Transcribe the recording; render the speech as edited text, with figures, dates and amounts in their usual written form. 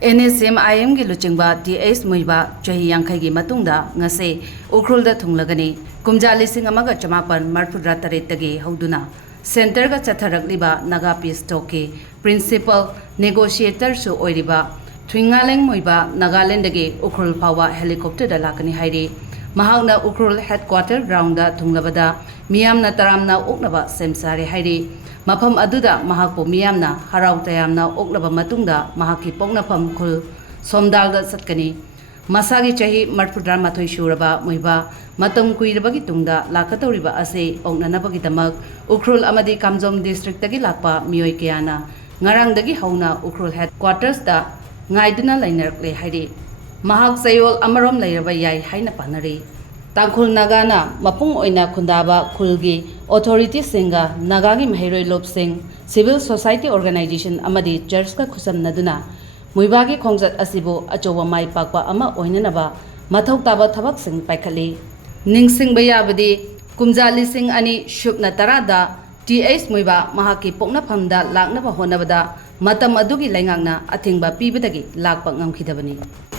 NSM IM gi luchingba DS muiba chahi yankhai gi matungda ngase ukrul da thunglagani kumja lising amaga chamapan marphudra tare tagi hauduna center ga chatharakliba naga peace talk ki principal negotiator su oiriba thwingaleng muiba Nagaland gi ukrul phawa helicopter da lakani hairi mahakna ukrul headquarter ground da thunglabada miyamna taramna uknaba semsare hairi mafam aduda mahakpo miyamna harau tayamna oklaba matungda mahaki poknafam khul somdalda satkani masagi chahi marphudra mathoi shuraba muiba matam kuirabagi tungda lakatoriba ase oknanabagi damak ukrul amadi kamjom district tagi lakpa miyoi kayana ngarangdagi hauna ukrul headquarters da ngaiduna lainarkle hairi mahak sayol amarom lairaba yai haina panari Tangkhul Nagana mapung oina khundaba khulgi authority singa Nagagi Mahiroi Lop Singh civil society organization amadi church ka khusam naduna muibagi khongjat asibu achowa mai pakpa ama oinanaba mathau taba thabak sing paikhali ningsing bayabadi kumjali sing ani shukna tarada TS muiba mahaki pokna phamda lakna ba honabada matam adugi laingangna athingba pibadagi lakpa ngamkhidabani